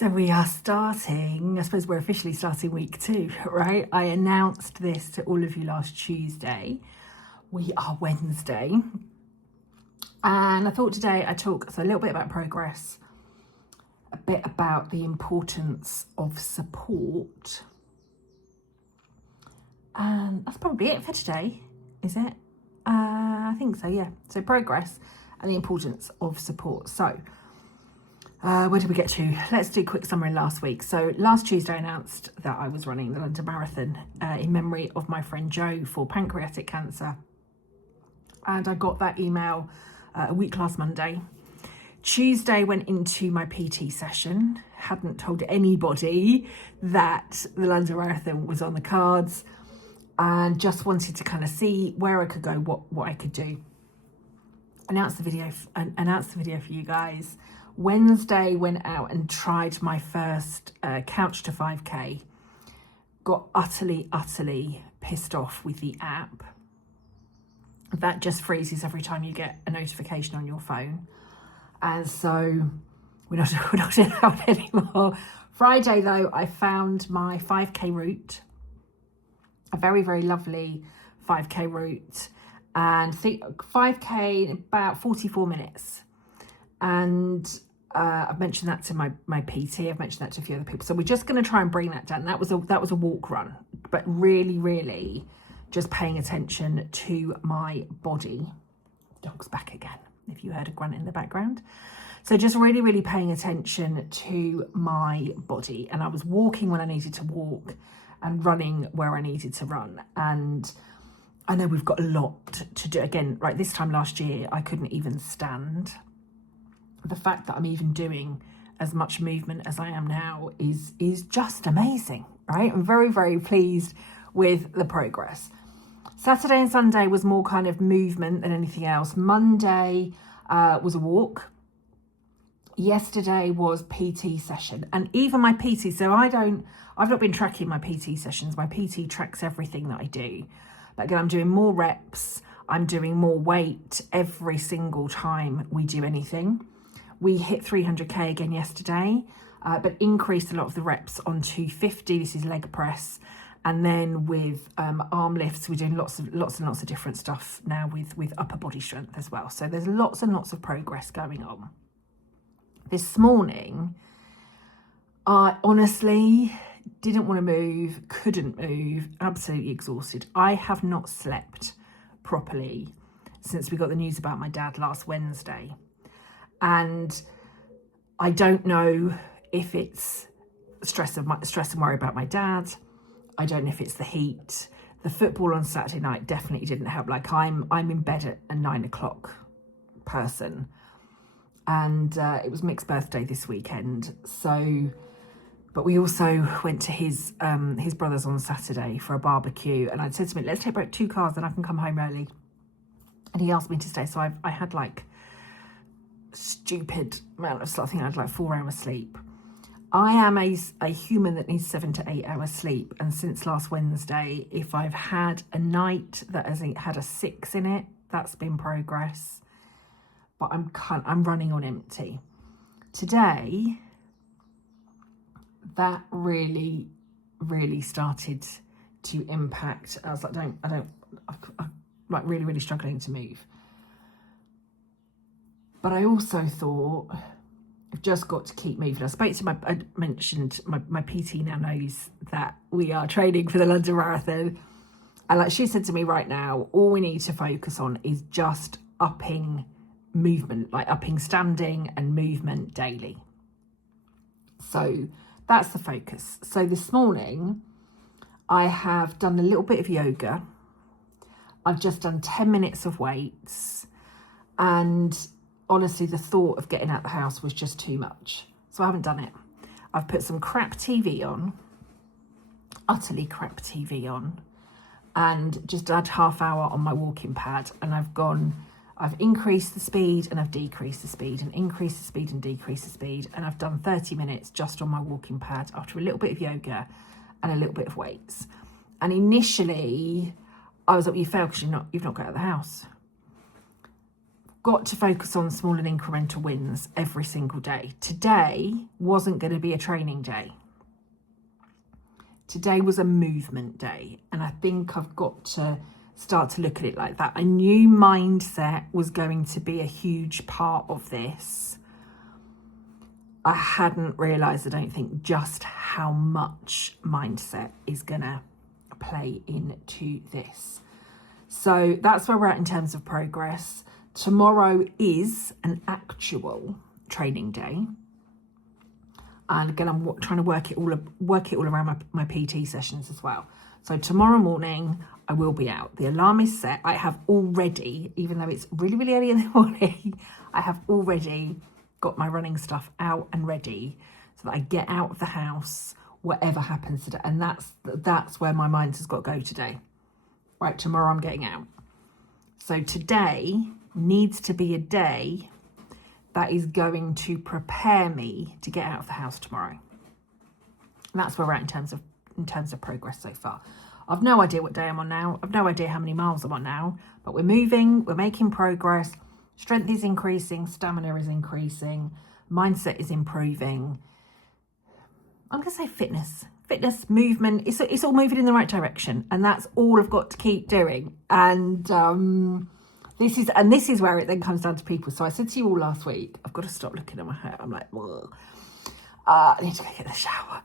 So we are starting, I suppose we're officially starting week 2, right? I announced this to all of you last Tuesday. We are Wednesday. And I thought today I'd talk a little bit about progress, a bit about the importance of support. And that's probably it for today, is it? I think so, yeah. So progress and the importance of support. So where did we get to? Let's do a quick summary last week. So last Tuesday I announced that I was running the London Marathon in memory of my friend Joe for pancreatic cancer. And I got that email a week last Monday. Tuesday went into my PT session. Hadn't told anybody that the London Marathon was on the cards, and just wanted to kind of see where I could go, what I could do. Announced the video for you guys. Wednesday went out and tried my first couch to 5k. Got utterly pissed off with the app. That just freezes every time you get a notification on your phone. And so we're not doing that anymore. Friday though, I found my 5k route. A very, very lovely 5k route. And 5k in about 44 minutes. And I've mentioned that to my PT. I've mentioned that to a few other people. So we're just going to try and bring that down. That was a walk run, but really just paying attention to my body. Dog's back again, if you heard a grunt in the background. So just really paying attention to my body. And I was walking when I needed to walk and running where I needed to run. And I know we've got a lot to do. Again, right, this time last year, I couldn't even stand. The fact that I'm even doing as much movement as I am now is just amazing, right? I'm very pleased with the progress. Saturday and Sunday was more kind of movement than anything else. Monday was a walk. Yesterday was PT session, and even my PT. So I've not been tracking my PT sessions. My PT tracks everything that I do. But again, I'm doing more reps. I'm doing more weight every single time we do anything. We hit 300k again yesterday, but increased a lot of the reps on 250. This is leg press. And then with arm lifts, we're doing lots and lots of different stuff now with upper body strength as well. So there's lots and lots of progress going on. This morning, I honestly didn't want to move, couldn't move, absolutely exhausted. I have not slept properly since we got the news about my dad last Wednesday. And I don't know if it's stress and worry about my dad. I don't know if it's the heat. The football on Saturday night definitely didn't help. Like I'm in bed at a 9 o'clock person. And it was Mick's birthday this weekend. So, but we also went to his brother's on Saturday for a barbecue. And I said to him, let's take about 2 cars, then I can come home early. And he asked me to stay. So I had like stupid amount of sleep. I think I had like 4 hours sleep. I am a human that needs 7 to 8 hours sleep. And since last Wednesday, if I've had a night that has had a 6 in it, that's been progress. But I'm running on empty. Today, that really started to impact. I was like, I'm like really struggling to move. But I also thought, I've just got to keep moving. I mentioned my PT now knows that we are training for the London Marathon. And like she said to me right now, all we need to focus on is just upping movement, like upping standing and movement daily. So that's the focus. So this morning, I have done a little bit of yoga. I've just done 10 minutes of weights, and honestly, the thought of getting out of the house was just too much. So I haven't done it. I've put some crap TV on, utterly crap TV on, and just had half hour on my walking pad. And I've increased the speed and I've decreased the speed and increased the speed and decreased the speed. And I've done 30 minutes just on my walking pad after a little bit of yoga and a little bit of weights. And initially I was like, well, you failed because you've not got out of the house. got to focus on small and incremental wins every single day. Today wasn't going to be a training day. Today was a movement day. And I think I've got to start to look at it like that. I knew mindset was going to be a huge part of this. I hadn't realised, I don't think, just how much mindset is going to play into this. So that's where we're at in terms of progress. Tomorrow is an actual training day. And again, I'm trying to work it all around my PT sessions as well. So tomorrow morning, I will be out. The alarm is set. I have already, even though it's really, really early in the morning, I have already got my running stuff out and ready so that I get out of the house, whatever happens today. And that's where my mind has got to go today. Right, tomorrow I'm getting out. So today needs to be a day that is going to prepare me to get out of the house tomorrow. And that's where we're at in terms of progress so far. I've no idea what day I'm on now. I've no idea how many miles I'm on now, but we're moving, we're making progress. Strength is increasing, stamina is increasing, mindset is improving. I'm going to say fitness, movement, it's all moving in the right direction. And that's all I've got to keep doing. And this is where it then comes down to people. So I said to you all last week, I've got to stop looking at my hair. I'm like, whoa. I need to go get in the shower.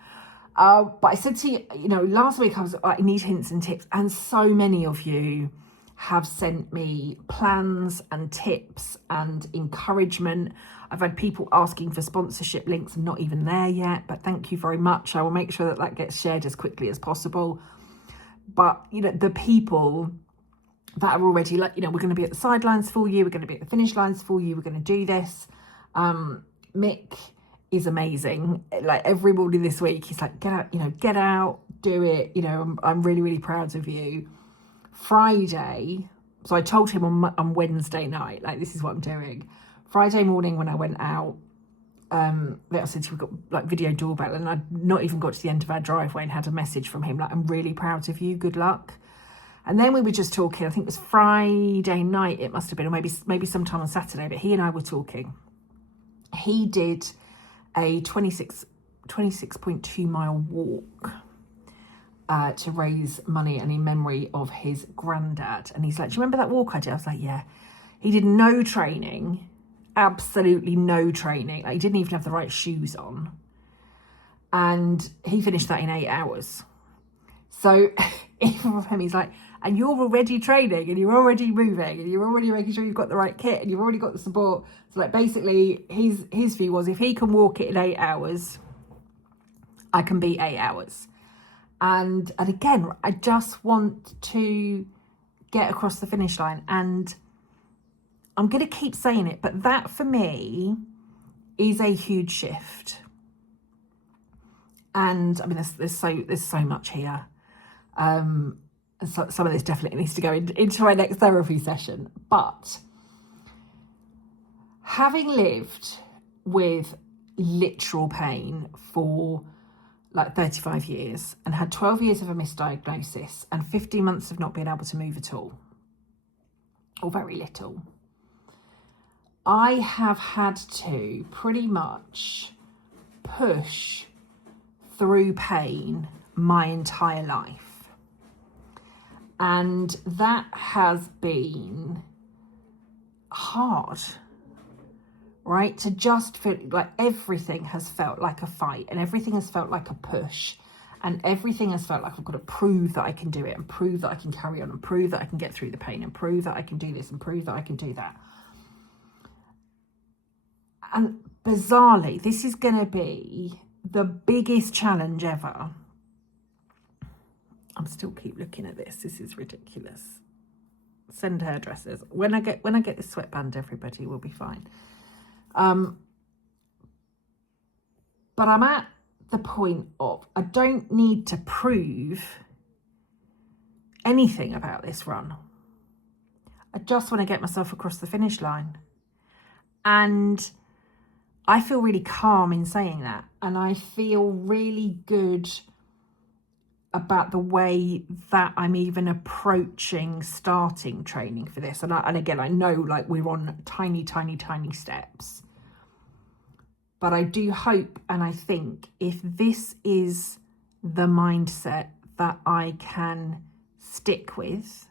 But I said to you, last week I need hints and tips. And so many of you have sent me plans and tips and encouragement. I've had people asking for sponsorship links. I'm not even there yet, but thank you very much. I will make sure that gets shared as quickly as possible. But, the people that are already like, we're going to be at the sidelines for you. We're going to be at the finish lines for you. We're going to do this. Mick is amazing. Like every morning this week, he's like, get out, do it. I'm really, really proud of you. Friday, so I told him on Wednesday night, like, this is what I'm doing. Friday morning when I went out, I said we've got like video doorbell, and I'd not even got to the end of our driveway and had a message from him like, I'm really proud of you, good luck. And then we were just talking, I think it was Friday night, it must have been, or maybe sometime on Saturday, but he and I were talking. He did a 26.2 mile walk to raise money and in memory of his granddad. And he's like, do you remember that walk I did? I was like, yeah. He did no training, absolutely no training. Like, he didn't even have the right shoes on. And he finished that in 8 hours. So even for him, he's like, and you're already training and you're already moving and you're already making sure you've got the right kit and you've already got the support. So like basically his view was, if he can walk it in 8 hours, I can beat 8 hours. And again, I just want to get across the finish line. And I'm going to keep saying it, but that for me is a huge shift. And I mean, there's so much here. So some of this definitely needs to go into my next therapy session. But having lived with literal pain for like 35 years and had 12 years of a misdiagnosis and 15 months of not being able to move at all, or very little, I have had to pretty much push through pain my entire life. And that has been hard, right? To just feel like everything has felt like a fight and everything has felt like a push and everything has felt like I've got to prove that I can do it and prove that I can carry on and prove that I can get through the pain and prove that I can do this and prove that I can do that. And bizarrely, this is going to be the biggest challenge ever. I'm still keep looking at this. This is ridiculous. Send hairdressers. When I get this sweatband, everybody will be fine. But I'm at the point of, I don't need to prove anything about this run. I just want to get myself across the finish line. And I feel really calm in saying that. And I feel really good about the way that I'm even approaching starting training for this. And again, I know like we're on tiny, tiny, tiny steps. But I do hope and I think if this is the mindset that I can stick with,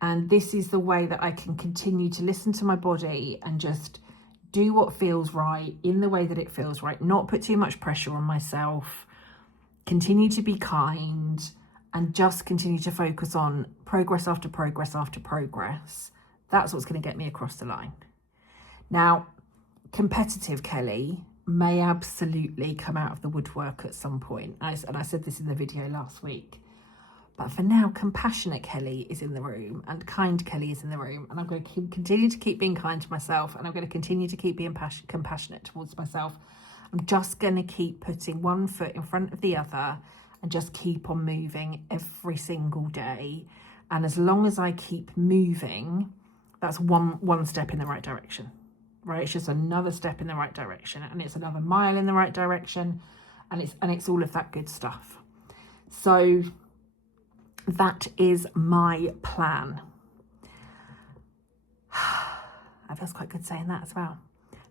and this is the way that I can continue to listen to my body and just do what feels right in the way that it feels right, not put too much pressure on myself, continue to be kind, and just continue to focus on progress after progress after progress, that's what's going to get me across the line. Now, competitive Kelly may absolutely come out of the woodwork at some point. And I said this in the video last week. But for now, compassionate Kelly is in the room and kind Kelly is in the room. And I'm going to continue to keep being kind to myself. And I'm going to continue to keep being compassionate towards myself. I'm just going to keep putting one foot in front of the other and just keep on moving every single day. And as long as I keep moving, that's one step in the right direction, right? It's just another step in the right direction. And it's another mile in the right direction. And it's all of that good stuff. So that is my plan. That feels quite good saying that as well.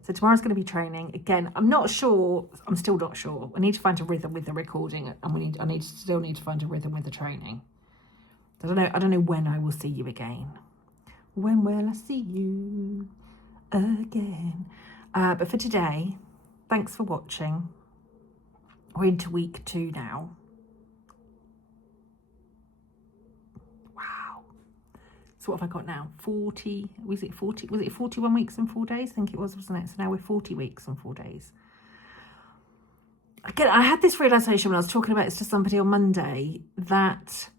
So tomorrow's going to be training. Again, I'm still not sure. I need to find a rhythm with the recording and I still need to find a rhythm with the training. I don't know when I will see you again. When will I see you again? But for today, thanks for watching. We're into week 2 now. So what have I got now? 40, was it 41 weeks and 4 days? I think it was, wasn't it? So now we're 40 weeks and 4 days. Again, I had this realization when I was talking about this to somebody on Monday that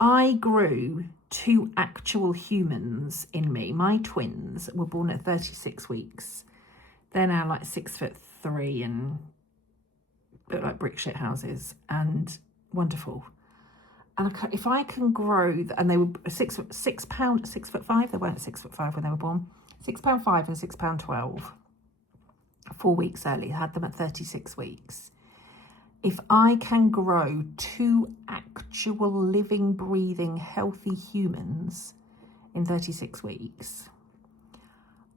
I grew 2 actual humans in me. My twins were born at 36 weeks. They're now like 6'3" and look like brick shit houses and wonderful. And if I can grow, and they were 6'5", they weren't 6'5" when they were born, £6.5 and £6.12, 4 weeks early, had them at 36 weeks. If I can grow 2 actual living, breathing, healthy humans in 36 weeks,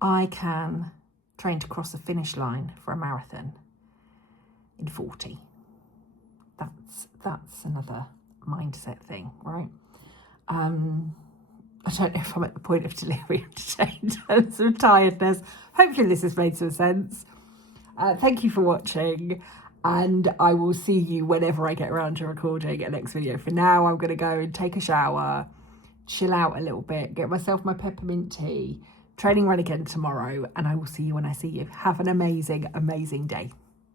I can train to cross a finish line for a marathon in 40. That's another mindset thing, right? I don't know if I'm at the point of delirium today in terms of tiredness. Hopefully this has made some sense. Thank you for watching, and I will see you whenever I get around to recording a next video. For now, I'm going to go and take a shower, chill out a little bit, get myself my peppermint tea, training run again tomorrow, and I will see you when I see you. Have an amazing, amazing day.